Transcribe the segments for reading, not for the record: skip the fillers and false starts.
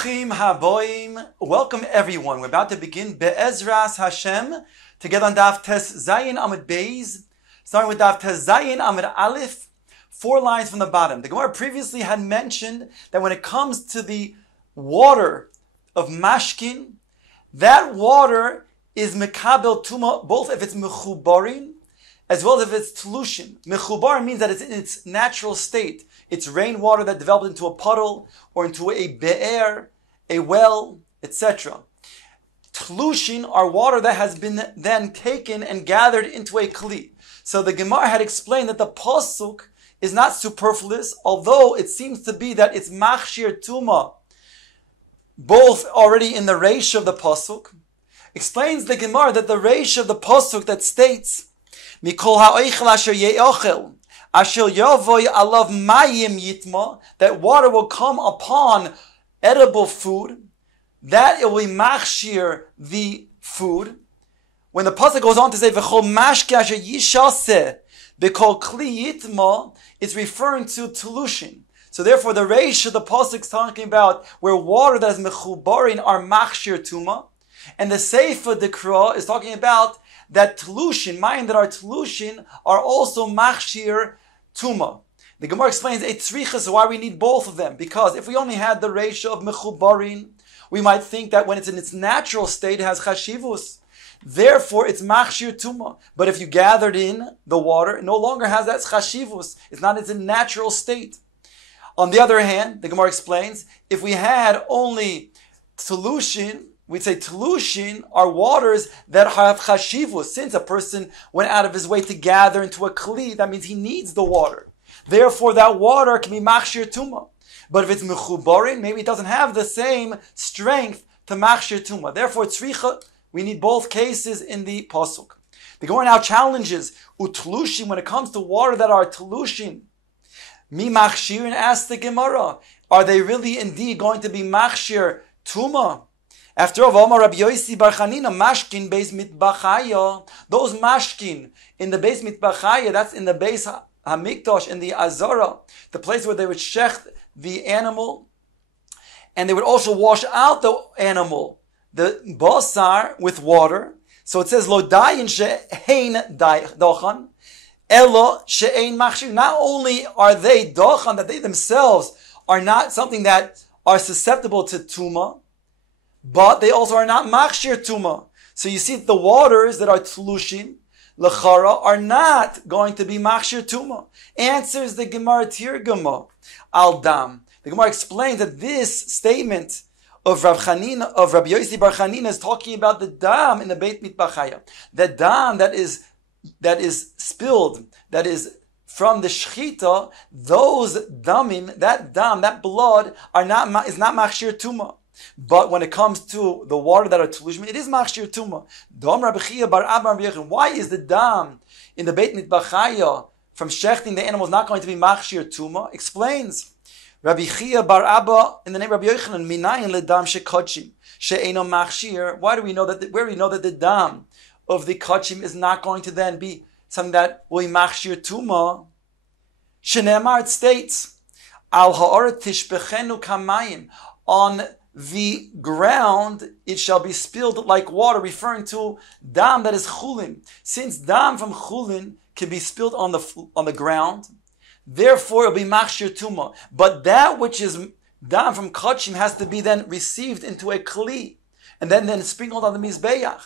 Bruchim haboim. Welcome everyone. We're about to begin Be'ezras Hashem together on Daf Tes Zayin Amud Beis, starting with Daf Tes Zayin Amud Aleph, 4 lines from the bottom. The Gemara previously had mentioned that when it comes to the water of mashkin, that water is mekabel tuma, both if it's mechubarin as well as if it's tlushin. Mechubarin means that it's in its natural state. It's rainwater that developed into a puddle or into a be'er, a well, etc. Tlushin are water that has been then taken and gathered into a kli. So the Gemara had explained that the pasuk is not superfluous, although it seems to be that it's machshir tuma, both already in the reish of the pasuk. Explains the Gemara that the reish of the pasuk that states mikol ha'oichel asher ye'ochel ashel yovoy alav mayim yitma, that water will come upon edible food, that it will machshir the food. When the pasuk goes on to say v'chol mashke asher yishaseh b'kol kli yitma, it's referring to telushin. So therefore the reish of the pasuk is talking about where water that is mechubarin are machshir tuma, and the Sefer Dekra is talking about that telushin, mayim that are telushin, are also machshir tuma. The Gemara explains a tzrichas why we need both of them, because if we only had the ratio of mechubarin, we might think that when it's in its natural state it has chashivus. Therefore it's machshir tuma. But if you gathered in the water, it no longer has that chashivus. It's not in its natural state. On the other hand, the Gemara explains, if we had only telushin, we'd say telushin are waters that have chashivus. Since a person went out of his way to gather into a kli, that means he needs the water. Therefore, that water can be machshir tuma. But if it's mechubarin, maybe it doesn't have the same strength to machshir tuma. Therefore, tzricha, we need both cases in the pasuk. The Gemara now challenges utlushin when it comes to water that are telushin. Mi machshir, and asks the Gemara, are they really indeed going to be machshir tuma? After all, Rabbi Yosi bar Chanina, mashkin beis mitbachaya, those mashkin in the beis mitbachaya, that's in the beis hamikdash, in the azara, the place where they would shecht the animal, and they would also wash out the animal, the basar, with water. So it says, lo dayin she'ein dochan, elo she'ein machshir. Not only are they dochan, that they themselves are not something that are susceptible to tuma, but they also are not machshir tuma. So you see the waters that are tlushin, lechara, are not going to be machshir tuma. Answers the Gemara Tirgama al dam. The Gemara explains that this statement of Rabbi Yosi bar Chanina is talking about the dam in the Beit Mitbachaya. The dam that is spilled, that is from the shchita, those damim, that dam, that blood is not machshir tuma. But when it comes to the water that are telushim, it is machshir tuma. Why is the dam in the Beit Mitbachaya from shechting the animals not going to be machshir tuma? Explains Rabbi Chia bar Abba in the name of Rabbi Yochanan, minayin ledam shekodshim she'eno machshir. Why do we know that? Where we know that the dam of the kodshim is not going to then be something that will be machshir tuma? Shenemar, it states, al ha'oret tishbechenu kamayim, on the ground it shall be spilled like water, referring to dam that is chulin. Since dam from chulin can be spilled on the ground, therefore it will be machshir tuma. But that which is dam from kachim has to be then received into a kli and then sprinkled on the mizbeach.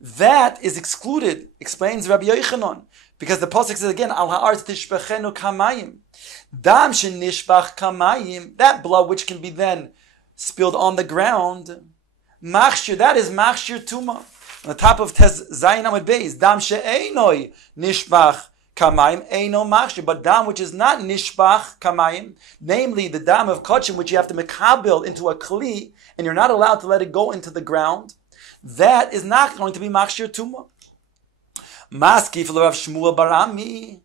That is excluded, explains Rabbi Yochanan, because the pasuk says again, al ha'aretz tishbechenu kamayim, dam shenishbach kamayim, that blood which can be then spilled on the ground, machshir, that is machshir tuma. On the top of Tes Zayin Amud Beis, dam she'einoi nishbach kamayim, eino machshir, but dam which is not nishbach kamayim, namely the dam of kachim, which you have to mekabel into a kli, and you're not allowed to let it go into the ground, that is not going to be machshir tuma. Maski for Rav Shmuel Barami,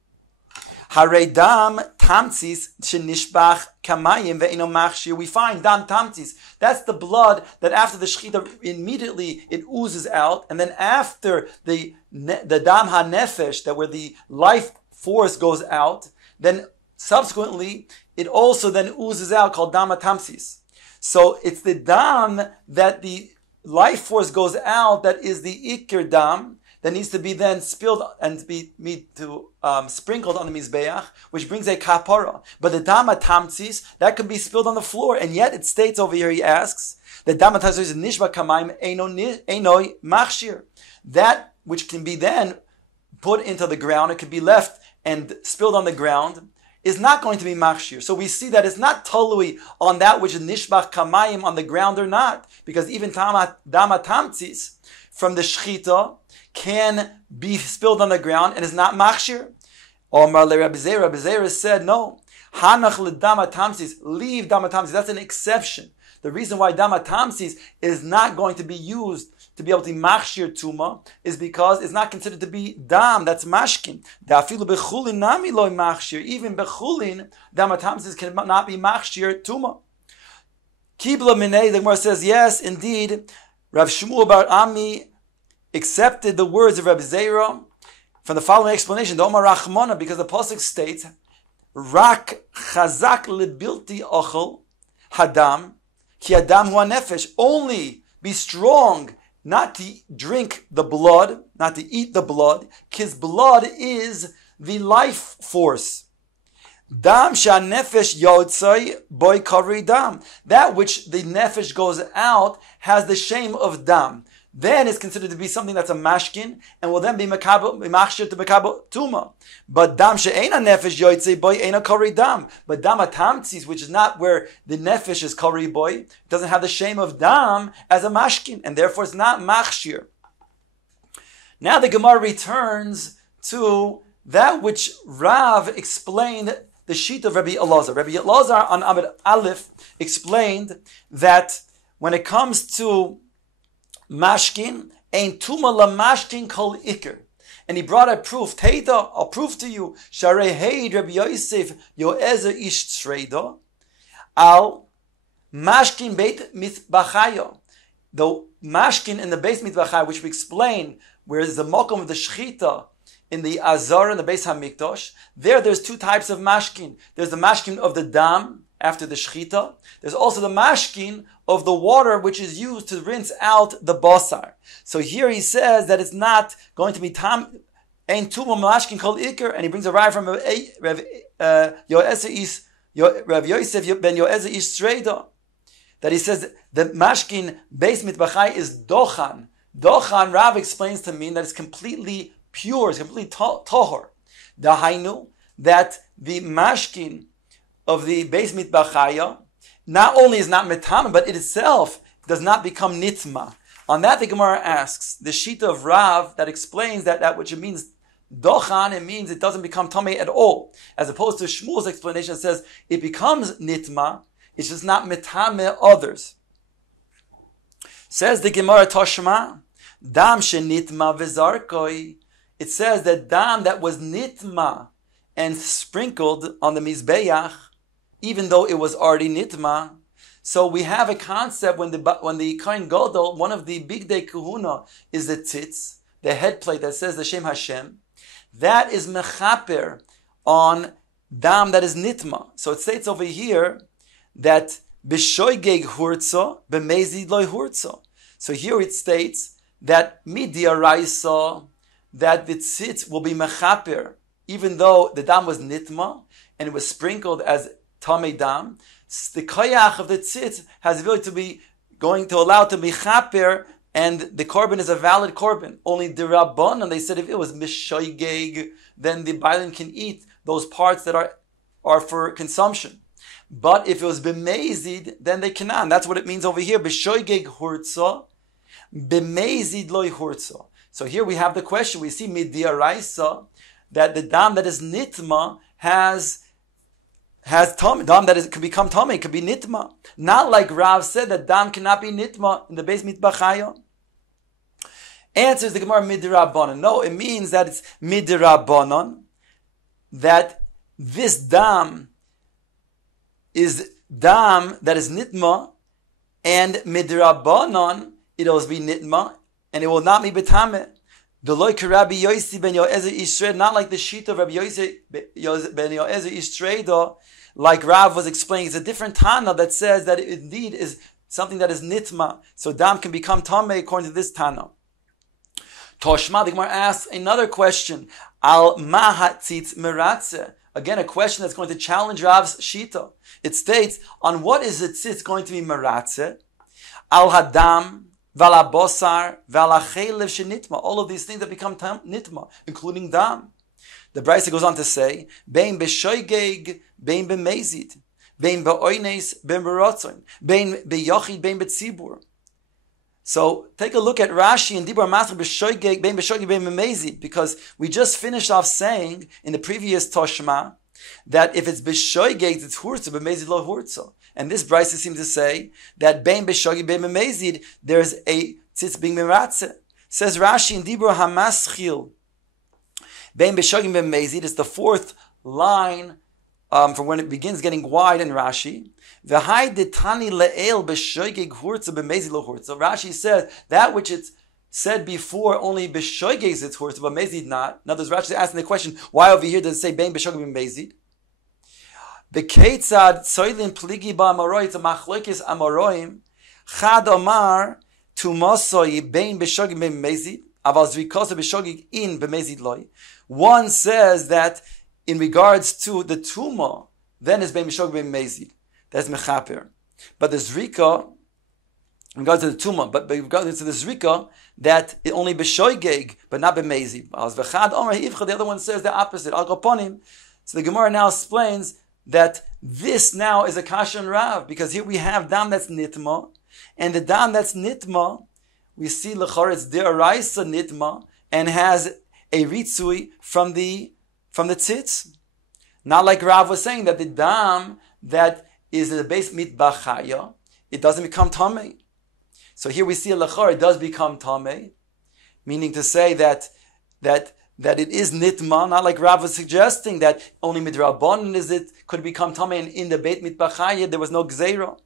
Harei dam tamtzis shenishbach kamayim ve'ino machshir. We find dam tamtzis. That's the blood that after the shechita immediately it oozes out, and then after the dam hanefesh, that where the life force goes out, then subsequently it also then oozes out, called dam tamtzis. So it's the dam that the life force goes out that is the ikir dam that needs to be then spilled and be sprinkled on the mizbeach, which brings a kapara. But the dam tamtzis, that could be spilled on the floor, and yet it states over here, he asks, the dam tamtzis is nishba kamaim einoi machshir. That which can be then put into the ground, it could be left and spilled on the ground, is not going to be machshir. So we see that it's not talui on that which is nishbach kamayim on the ground or not, because even dama tamtzis from the shchita can be spilled on the ground and is not machshir. Omar le Rabbi Zera said, no, hanach le dama tamtzis, leave dama tamtzis. That's an exception. The reason why dama tamtzis is not going to be used to be able to machshir tuma is because it's not considered to be dam, that's mashkin. Dafilu bechulin nami loy machshir. Even bechulin, dama tamtzis cannot be machshir tuma. Kibla minei, the Gemara says, yes, indeed, Rav Shmuel bar Ami accepted the words of Rabbi Zera from the following explanation, the Omar Rachmana, because the pasuk states, Rak chazak lebilti ochel hadam, ki adam hu nefesh. Only be strong, not to drink the blood, not to eat the blood, because blood is the life force. Dam sha nefesh yotzai boy kavri dam. That which the nefesh goes out has the shame of dam. Then it's considered to be something that's a mashkin and will then be machshir to mekabel tuma. But dam she'ena nefesh yotzei boy ena kavri dam. But dam atamtzis, which is not where the nefesh is kavri boy, doesn't have the shame of dam as a mashkin, and therefore it's not machshir. Now the Gemara returns to that which Rav explained the sheet of Rabbi Elazar. Rabbi Elazar on Amud Aleph explained that when it comes to mashkin, ein tuma la mashkin kol ikr. And he brought a proof. Teida, I'll prove to you. Sharei heid Rabbi Yosef yoezer ish tzreida al mashkin beit mitbachayo. The mashkin in the beit mitbachayo, which we explain, where is the mokum of the shchita in the Azar and the Beis Hamikdash, there's two types of mashkin. There's the mashkin of the dam after the shchita. There's also the mashkin of the water which is used to rinse out the basar. So here he says that it's not going to be tam ein tuma mashkin kol ikr, and he brings a raya from Rav Yosef ben Yoezer ish Tzreida, that he says the mashkin beis mitbachai is dochan. Dochan, Rav explains to mean that it's completely pure, it's completely tohor. Dahainu, that the mashkin of the beis mitbachaya not only is not metama, but it itself does not become nitma. On that the Gemara asks, the shita of Rav that explains that which it means dochan, it means it doesn't become tamei at all. As opposed to Shmuel's explanation that says it becomes nitma, it's just not metame others. Says the Gemara Toshma, dam she nitma v'zarkoi. It says that dam that was nitma and sprinkled on the mizbeach, even though it was already nitma. So we have a concept when the Kohen Gadol, one of the big day kahuna is the tzitz, the head plate that says the Shem Hashem. That is mechaper on dam that is nitma. So it states over here that b'shoigeg hurtza b'mezid loy hurtza. So here it states that midiaraisa, that the tzitz will be mechaper, even though the dam was nitma and it was sprinkled as tamei dam. The koyach of the tzitz has the ability to be going to allow it to be chaper, and the korban is a valid korban. Only the Rabbanan, they said if it was mishoigeg, then the bailan can eat those parts that are for consumption. But if it was b'mezid, then they cannot. That's what it means over here. B'shoigeg hurtza, b'mezid loy hurtza. So here we have the question. We see midiaraisa that the dam that is nitma has tam, dam that could become tamei, could be nitma. Not like Rav said that dam cannot be nitma in the base mitbachaya. Answers the Gemara midirabbanon. No, it means that it's midirabbanon, that this dam is dam that is nitma, and midirabbanon it will be nitma, and it will not be betameh. Not like the sheet of Rabbi Yosef ben Yoezer ish Tzreida, like Rav was explaining, it's a different Tana that says that it indeed is something that is nitma. So dam can become tameh according to this Tana. Toshma, the Gemara asks another question. Al mahatzitz meratze. Again, a question that's going to challenge Rav's shita. It states, on what is the tzitz going to be meratze? Al hadam, vala bosar, vala chelev shenitma. All of these things that become nitma, including dam. The Brisa goes on to say, bein b'shoigeg, bein b'mezid, bein b'oines, bein b'rotzon, bein b'yochid, bein b'tzibur. So take a look at Rashi and Dibur Masr b'shoigeg, bein b'shoigeg, bein b'mezid, because we just finished off saying in the previous Toshma that if it's b'shoigeg, it's hurtza, b'mezid lo hurtza. And this Brisa seems to say that bein b'shoigeg, bein b'mezid, there's a tzitz being meratze. Says Rashi in Dibur HaMaschil, bein b'shogim bein mezid is the fourth line from when it begins getting wide in Rashi. V'hai detani le'el b'shogig hurtza b'mezid lo hurtza. Rashi says that which it's said before only b'shogig is its hurtza, but mezid not. In other words, Rashi is asking the question, why over here does it say bein b'shogim bein mezid? B'keitzad tzoylin pligi ba'amoroi, it's a machlokes amoroim, chad omar tumosoi bein b'shogim bein mezid, aval zrikosa b'shogig in b'mezid loi. One says that in regards to the tuma, then is bein b'shogig bein mezid. That's mechaper. But the zrika, in regards to the tuma, but in regards to the zrika, that it only b'shogig, but not b'mezid. The other one says the opposite. Al koponim. So the Gemara now explains that this now is a kasha and Rav, because here we have dam that's nitma, and the dam that's nitma, we see l'chor it's deraisa nitma, and has a ritzui from the tzitz. Not like Rav was saying that the dam that is the base mitbachaya, it doesn't become tamei. So here we see a l'chor, it does become tamei, meaning to say that it is nitma, not like Rav was suggesting that only midrabanan could become tamei, and in the beit mitbachaya there was no gzeira.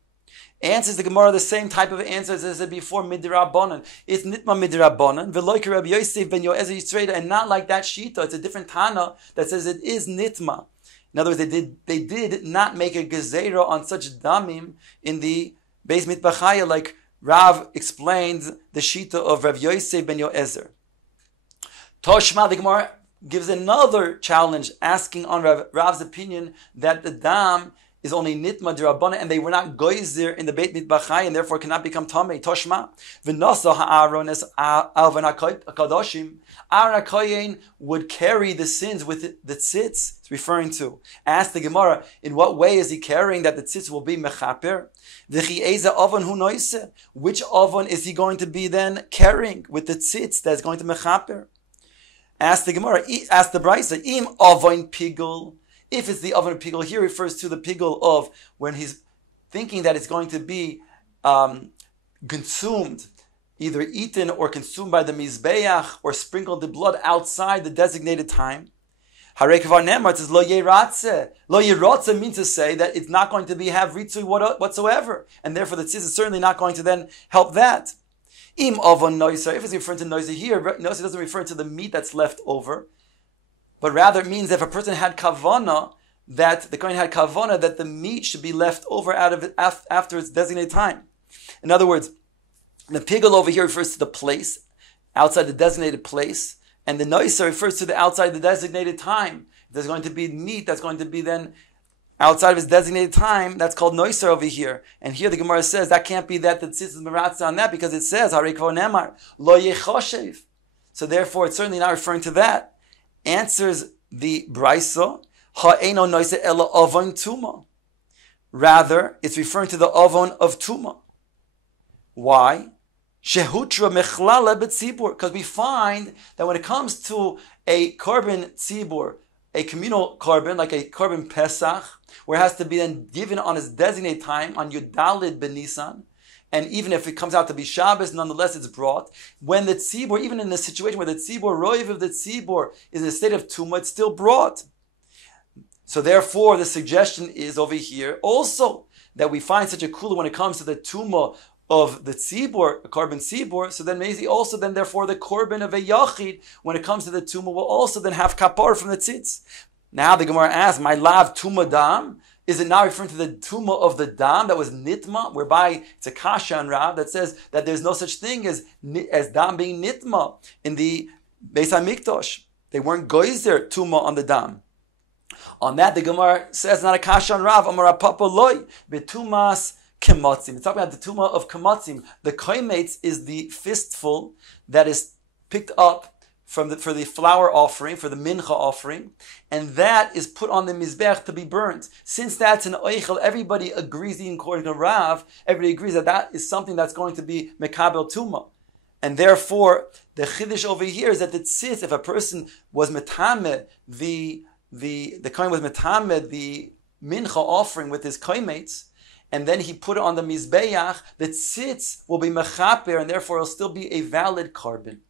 Answers the Gemara the same type of answers as I said before, midrabanan. It's nitma midrabanan, v'loike Rabbi Yosef ben Yoezer Yisrael, and not like that shita. It's a different Tana that says it is nitma. In other words, they did not make a gezerah on such damim in the Beis Mitbachaya, like Rav explained the shita of Rabbi Yosef ben Yoezer. Toshma, the Gemara gives another challenge, asking on Rav's opinion that the dam is only nitma d'Rabbana, and they were not goyzer in the Beit Mitbachai, and therefore cannot become tamei. Toshma v'nasa ha'aron es alvan hakadoshim. Aaron HaKohen would carry the sins with the tzitz. It's referring to. Ask the Gemara, in what way is he carrying that the tzitz will be mechaper? V'chi eza oven hu noise. Which oven is he going to be then carrying with the tzitz that's going to mechaper? Ask the Gemara. Ask the Brisa. Im oven pigul. If it's the oven pigul, here refers to the pigul of when he's thinking that it's going to be consumed, either eaten or consumed by the mizbeach, or sprinkled the blood outside the designated time. Harei kvar nemar, it says lo yeratze. Lo yeratze means to say that it's not going to have ritzui whatsoever, and therefore the tzitz is certainly not going to then help that. Im avon noiser, if it's referring to noiser here, notice it doesn't refer to the meat that's left over, but rather it means that if a person had kavana, that the kohen had kavana, that the meat should be left over out of it after its designated time. In other words, the pigul over here refers to the place, outside the designated place, and the noiser refers to the outside the designated time. If there's going to be meat that's going to be then outside of its designated time, that's called noiser over here. And here the Gemara says that can't be that the tzitz is meratza on that, because it says, Harei kvar nemar, lo yechoshev. So therefore it's certainly not referring to that. Answers the Brisa, ha'eno noiser ela avon tuma. Rather, it's referring to the avon of tuma. Why? Shehutra mechlala b'tzibur, because we find that when it comes to a korban tzibur, a communal korban, like a korban Pesach, where it has to be then given on its designated time, on Yudalid B'Nisan, and even if it comes out to be Shabbos, nonetheless it's brought. When the tzibur, even in the situation where the tzibur, roiv of the tzibur is in a state of tumah, it's still brought. So therefore, the suggestion is over here also that we find such a kula when it comes to the tumah of the tzibur, a korban tzibur, so then maybe also then therefore the korban of a yachid, when it comes to the tumah, will also then have kapar from the tzitz. Now the Gemara asks, my lav tumah dam, Is it now referring to the tumah of the dam that was nitma, whereby it's a kasha and Rav that says that there's no such thing as dam being nitma in the Beis HaMikdash? They weren't goyzer tumah on the dam. On that, the Gemara says not a kasha and Rav. Amar Papa loy betumas kematzim. It's talking about the tumah of kematzim. The koimetz is the fistful that is picked up for the flour offering, for the mincha offering, and that is put on the mizbech to be burnt. Since that's an oichel, everybody agrees, even according to Rav, everybody agrees that is something that's going to be mekabel tuma. And therefore, the chiddush over here is that it sits, if a person was metame, the kohen was metame, the mincha offering with his koimates, and then he put it on the mizbeach, the tzitz will be mechaper, and therefore it'll still be a valid carbon.